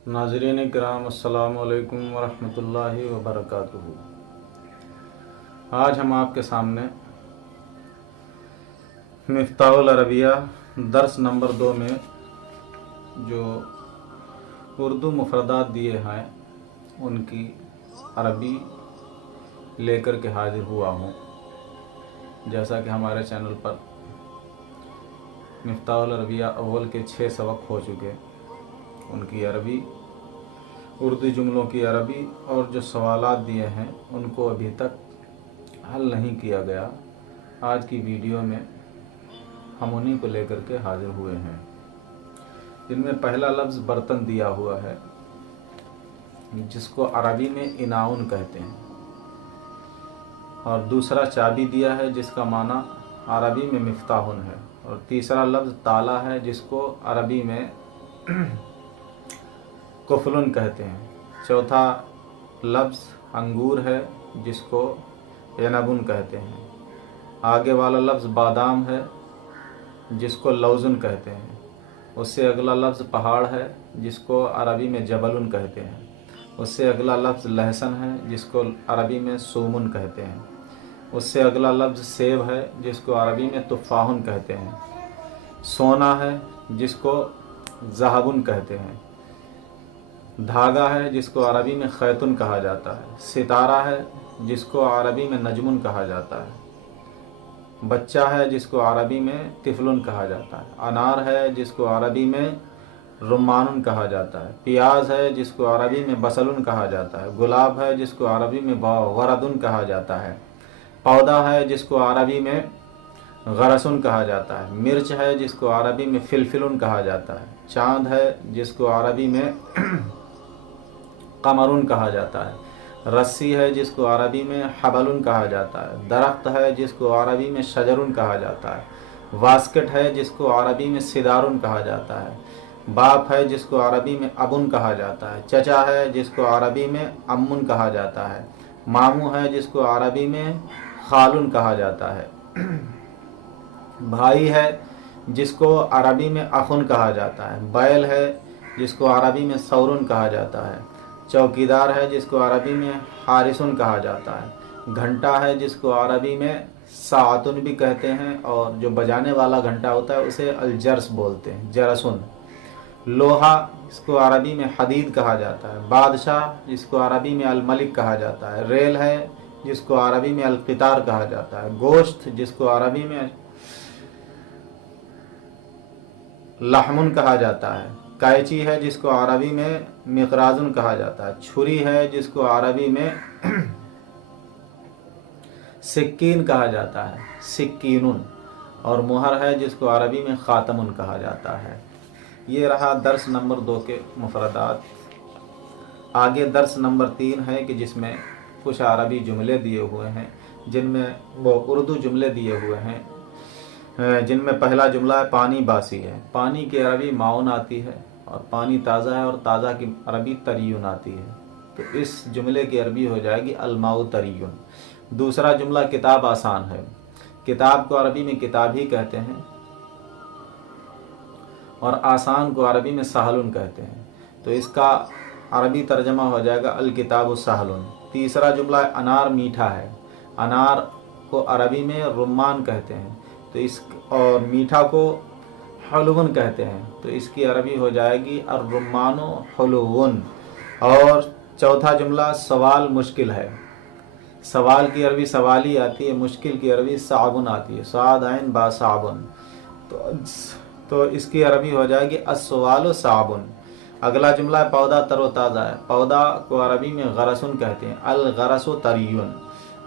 नाज़रीन किराम अस्सलाम वालेकुम वरहमतुल्लाहि वबरकातुहू। आज हम आपके सामने मिफ्ताहुल अरबिया दर्स नंबर 2 में जो उर्दू मुफरदात दिए हैं उनकी अरबी लेकर के हाजिर हुआ हूँ। जैसा कि हमारे चैनल पर मिफ्ताहुल अरबिया अव्वल के 6 सबक हो चुके, उनकी अरबी, उर्दू जुमलों की अरबी और जो सवालात दिए हैं उनको अभी तक हल नहीं किया गया। आज की वीडियो में हम उन्हीं को लेकर के हाजिर हुए हैं। इनमें पहला लफ्ज़ बर्तन दिया हुआ है, जिसको अरबी में इनाउन कहते हैं, और दूसरा चाबी दिया है जिसका माना अरबी में मिफ्ताहुन है, और तीसरा लफ्ज़ ताला है जिसको अरबी में कुफलुन कहते हैं। चौथा लफ्ज़ अंगूर है जिसको एनबुन कहते हैं। आगे वाला लफ्ज़ बादाम है जिसको लौजुन कहते हैं। उससे अगला लफ्ज़ पहाड़ है जिसको अरबी में जबलुन कहते हैं। उससे अगला लफ्ज़ लहसुन है जिसको अरबी में सूमुन कहते हैं। उससे अगला लफ्ज़ सेब है जिसको अरबी में तुफ़ाहुन कहते हैं। सोना है जिसको ज़हबुन कहते हैं। धागा है जिसको अरबी में खैतुन कहा जाता है। सितारा है जिसको अरबी में नजमुन कहा जाता है। बच्चा है जिसको अरबी में तिफलुन कहा जाता है। अनार है जिसको अरबी में रुम्मानुन कहा जाता है। प्याज है जिसको अरबी में बसलुन कहा जाता है। गुलाब है जिसको अरबी में गरदुन कहा जाता है। पौधा है जिसको अरबी में गरसुन कहा जाता है। मिर्च है जिसको अरबी में फिलफिलुन कहा जाता है। चाँद है जिसको अरबी में कमरुन कहा जाता है। रस्सी है जिसको अरबी में हबलुन कहा जाता है। दरख्त है जिसको अरबी में शजरुन कहा जाता है। वास्केट है जिसको अरबी में सिदारुन कहा जाता है। बाप है जिसको अरबी में अबुन कहा जाता है। चचा है जिसको अरबी में अम्मुन कहा जाता है। मामू है जिसको अरबी में खालुन कहा जाता है। भाई है जिसको अरबी में अखुन कहा जाता है। बैल है जिसको अरबी में सौरुन कहा जाता है। चौकीदार है जिसको अरबी में हारिसुन कहा जाता है। घंटा है जिसको अरबी में सातुन भी कहते हैं, और जो बजाने वाला घंटा होता है उसे अलजर्स बोलते हैं, जरसुन। लोहा इसको अरबी में हदीद कहा जाता है। बादशाह जिसको अरबी में अलमलिक कहा जाता है। रेल है जिसको अरबी में अलकितार कहा जाता है। गोश्त जिसको अरबी में लहमुन कहा जाता है। कैंची है जिसको अरबी में मिक़राजुन कहा जाता है। छुरी है जिसको अरबी में सिक्कीन कहा जाता है, सिक्कीनुन। और मुहर है जिसको अरबी में ख़ातमुन कहा जाता है। ये रहा दर्स नंबर 2 के मुफरदात। आगे दर्स नंबर 3 है कि जिसमें कुछ अरबी जुमले दिए हुए हैं, जिनमें वो उर्दू जुमले दिए हुए हैं, जिनमें पहला जुमला है पानी बासी है। पानी की अरबी माउन आती है, और पानी ताज़ा है, और ताज़ा की अरबी तरीयुन आती है। तो इस जुमले की अरबी हो जाएगी अलमाउ तरीयुन। दूसरा जुमला किताब आसान है। किताब को अरबी में किताब ही कहते हैं, और आसान को अरबी में सहलुन कहते हैं। तो इसका अरबी तर्जमा हो जाएगा अल किताबु सहलुन। तीसरा जुमला है अनार मीठा है। अनार को अरबी में रुम्मान कहते हैं, तो इस और मीठा को हलुवन कहते हैं। तो इसकी अरबी हो जाएगी अर्रुम्मानु हलुवन। और चौथा जुमला सवाल मुश्किल है। सवाल की अरबी सवाली आती है, मुश्किल की अरबी साबुन आती है, साद ऐन बा साबुन। तो इसकी अरबी हो जाएगी अस्सवालु साबुन। अगला जुमला है पौधा तरोताज़ा है। पौधा को अरबी में गरसुन कहते हैं, अल गरसु तरीयुन।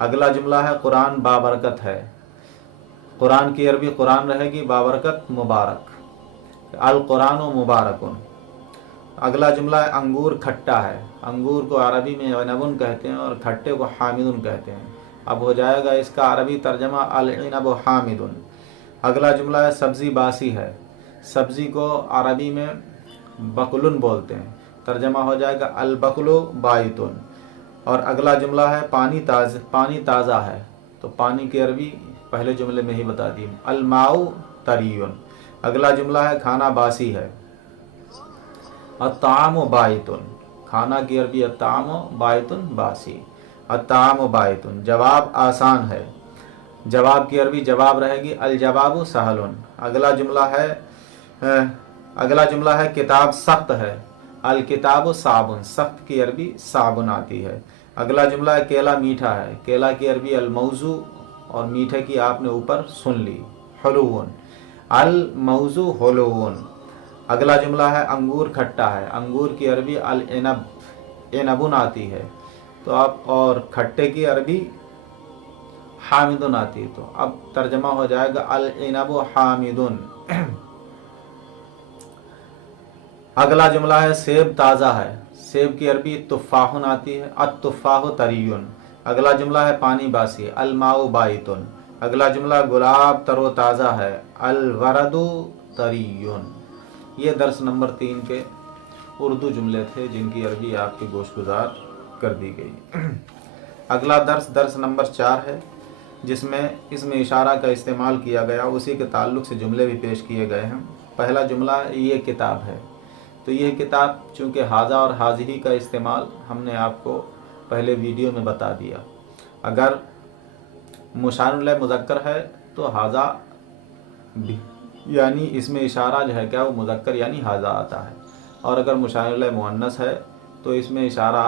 अगला जुमला है कुरान बाबरकत है। कुरान की अरबी कुरान रहेगी, बाबरकत मुबारक, अल कुरान मुबारकुन। अगला जुमला है अंगूर खट्टा है। अंगूर को अरबी में इनबुन कहते हैं, और खट्टे को हामिदुन कहते हैं। अब हो जाएगा इसका अरबी तर्जमा अल इनब हामिदुन। अगला जुमला है सब्ज़ी बासी है। सब्ज़ी को अरबी में बकलुन बोलते हैं, तर्जमा हो जाएगा अल बकलु बाइतुन। और अगला जुमला है पानी ताज़ा है। तो पानी की अरबी पहले जुमले में ही बता दी, अल माउ तरीयुन। अगला जुमला है खाना बासी है। अत्ताम बाइतुन, खाना की अरबी अत्ताम बाइतुन बासी। अत्ताम बाइतुन जवाब आसान है, जवाब की अरबी जवाब रहेगी अल जवाबु सहलुन। अगला जुमला है किताब सख्त है, अल किताबु साबुन, सख्त की अरबी साबुन आती है। अगला जुमला है केला मीठा है, केला की अरबी अल मौजू, और मीठे की आपने ऊपर सुन ली हुलुवन, अल मौजू हुलुवन। अगला जुमला है अंगूर खट्टा है, अंगूर की अरबी अल इनब, इनबुन आती है। तो अब और खट्टे की अरबी हामिदुन आती है, तो अब तर्जमा हो जाएगा अल इनबु हामिदुन। अगला जुमला है सेब ताज़ा है, सेब की अरबी तुफ़ाहुन आती है, अत्तुफ़ाहु तरीयुन। अगला जुमला है पानी बासी, अल माउ बाइतुन। अगला जुमला गुलाब तरो ताज़ा है, अल वरदु तरीयुन। ये दर्स नंबर 3 के उर्दू जुमले थे जिनकी अरबी आपकी गोशगुजार कर दी गई। अगला दर्स नंबर 4 है, जिसमें इसमें इशारा का इस्तेमाल किया गया, उसी के ताल्लुक़ से जुमले भी पेश किए गए हैं। पहला जुमला ये किताब है, तो यह किताब चूँकि हाजा और हाजिही का इस्तेमाल हमने आपको पहले वीडियो में बता दिया। अगर मुशारुल मुज़क्कर है तो हाजा भी, यानी इसमें इशारा जो है क्या वो मुज़क्कर यानी हाजा आता है, और अगर मुशारुल मुअन्नस है तो इसमें इशारा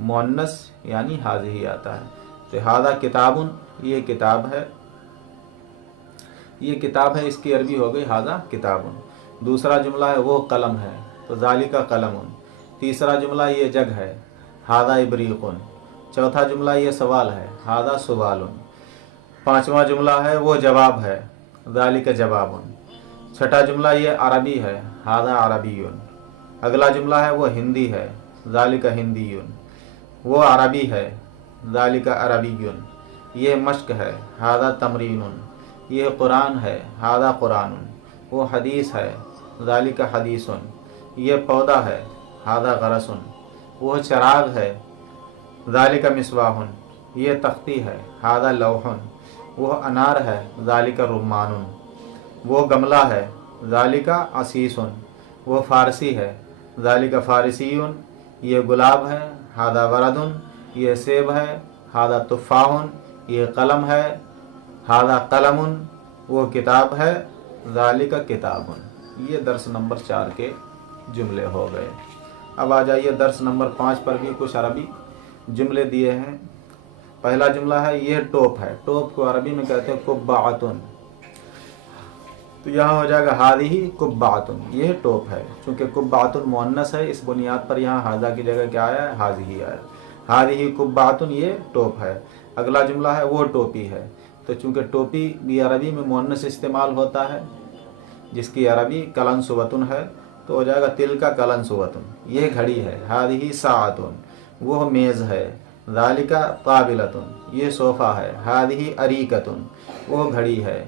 मुअन्नस यानी हाजिही आता है। तो हाजा किताबुन, ये किताब है, ये किताब है, इसकी अरबी हो गई हाजा किताबुन। दूसरा जुमला है वो कलम है, तो ज़ालिका कलमुन। तीसरा जुमला ये जग है, हादा इब्रीकुन। चौथा जुमला ये सवाल है, हादा सुवालुन। पांचवा जुमला है वो जवाब है, ज़ालिका जवाबुन। छठा जुमला ये अरबी है, हादा अरबीयुन। अगला जुमला है वो हिंदी है, ज़ालिका हिंदीयुन। वो अरबी है, ज़ालिका अरबीयुन। ये मश्क है, हादा तमरीनुन। ये कुरान है, हादा कुरानुन। वो हदीस है, ज़ालिका हदीसुन। ये पौधा है, हादा गरसुन। वो चराग है, ज़ालिका मिसबाहुन। ये तख्ती है, हादा लौहुन। वो अनार है, ज़ालिका रुम्मानुन। वो गमला है, ज़ालिका असीसुन। वो फ़ारसी है, ज़ालिका फ़ारसीयुन। ये गुलाब है, हादा वरदुन। ये सेब है, हादा तुफ़ाहुन। ये कलम है, हादा कलमुन। वो किताब है, ज़ालिका किताबुन। ये दर्स नंबर 4 के जुमले हो गए। अब आ जाइए दर्स नंबर 5 पर भी कुछ अरबी जुमले दिए हैं। पहला जुमला है ये टोप है, टोप को अरबी में कहते हैं कुब्बातुन। तो यहाँ हो जाएगा हादिही कुब्बातुन, ये टोप है। चूँकि कुब्बातुन मुअन्नस है, इस बुनियाद पर यहाँ हाजा की जगह क्या आया है, हाजिही आया। हादिही कुब्बातुन, ये टोप है। अगला जुमला है वो टोपी है, तो चूँकि टोपी भी अरबी में मुअन्नस इस्तेमाल होता है, जिसकी अरबी कलनसुवतुन है, तो हो जाएगा तिल का कलनसुवतुन। ये घड़ी है, हादिही साअतुन। वो मेज़ है, ज़ालिका ताबिलतुन। ये सोफ़ा है, हादिही अरीकतुन। वो घड़ी है,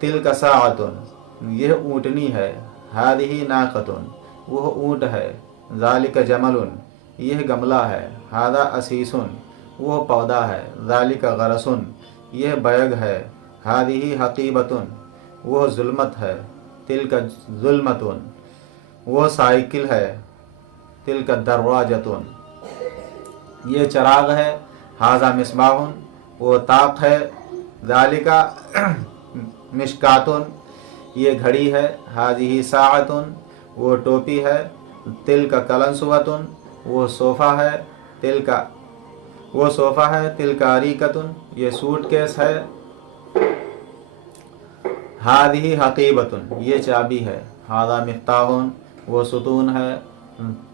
तिल का साअतुन। ये ऊँटनी है, हादिही नाक़तुन। वो ऊँट है, ज़ालिका जमलुन। यह गमला है, हादा असीसुन। वो पौधा है, ज़ालिका गरसुन। यह बैग है, हादिही हकीबतुन। वो जुल्मत है, तिल का जुल्मतुन। वो साइकिल है, तिल का दरवाजतुन। ये चराग है, हाजा मिसबाहुन। वो ताक है, ज़ालिका मिशकातुन। ये घड़ी है, हाजिही साअतुन। वो टोपी है, तिल का कलनसुवतुन। वो सोफ़ा है, तिल का अरीकतुन। ये सूटकेस है, हादिही हकीबतुन। ये चाबी है, हादा मिफ्ताहुन। वो सुतून है,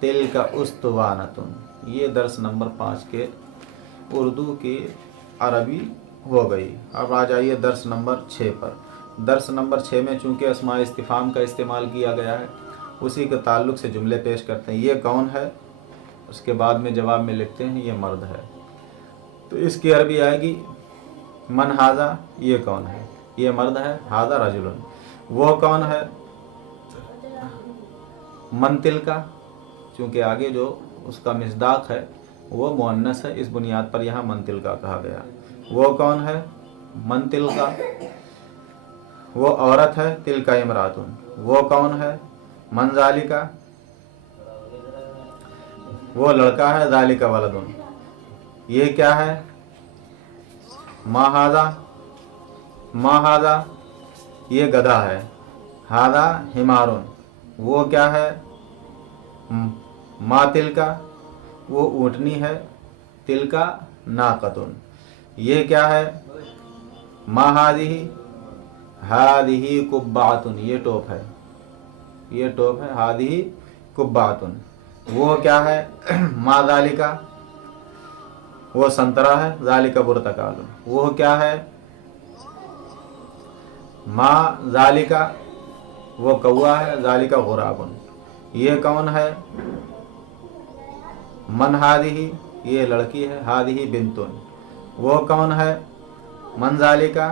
तिल का उस्तवानतुन। ये दर्स नंबर 5 के उर्दू की अरबी हो गई। अब आ जाइए दर्स नंबर 6 पर। दर्स नंबर 6 में चूँकि अस्मा इस्तिफ़ाम का इस्तेमाल किया गया है, उसी के ताल्लुक़ से जुमले पेश करते हैं। ये कौन है, उसके बाद में जवाब में लिखते हैं ये मर्द है। तो इसकी अरबी आएगी मन हाजा, ये कौन है, ये मर्द है, हाजा रजुलन। वो कौन है, मन तिल का, चूँकि आगे जो उसका मिस्दाक है वो मुअन्नस है, इस बुनियाद पर यहाँ मन तिल का कहा गया। वो कौन है, मन तिल का। वो औरत है, तिल का इमरातुन। वो कौन है, मन ज़ालिका, वो लड़का है, ज़ालिका वलदुन, ये क्या है, मा हादा, मा हादा ये गधा है, हादा हिमारुन, वो क्या है, मा तिलका वो ऊँटनी है, तिलका नाकतुन, ये क्या है, मा हादिही, हादिही कुब्बातुन, ये टोप है, ये टोप है, हादिही कुब्बातुन, वो क्या है, मा ज़ालिका वो संतरा है, ज़ालिका बुर्तकालुन, वो क्या है, मा ज़ालिका वो कौआ है, ज़ालिका गुराबुन, ये कौन है, मन हादिही ये लड़की है, हादिही बिंतुन, वो कौन है, मन ज़ालिका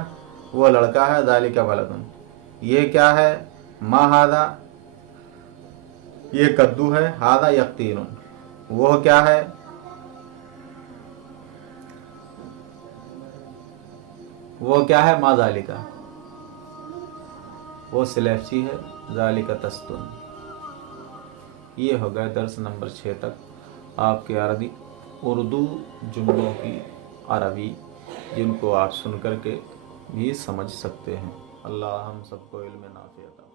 वो लड़का है, ज़ालिका वलदुन, ये क्या है, मा हादा ये कद्दू है, हादा यक्तीनुन, वो क्या है, वो क्या है, मा ज़ालिका वो सिलेफची है, ज़ालिका तस्तुन। ये हो गया दर्स नंबर 6 तक आपके अरबी उर्दू जुमलों की अरबी, जिनको आप सुन कर के भी समझ सकते हैं। अल्लाह हम सबको इल्म नाफ़िअ अता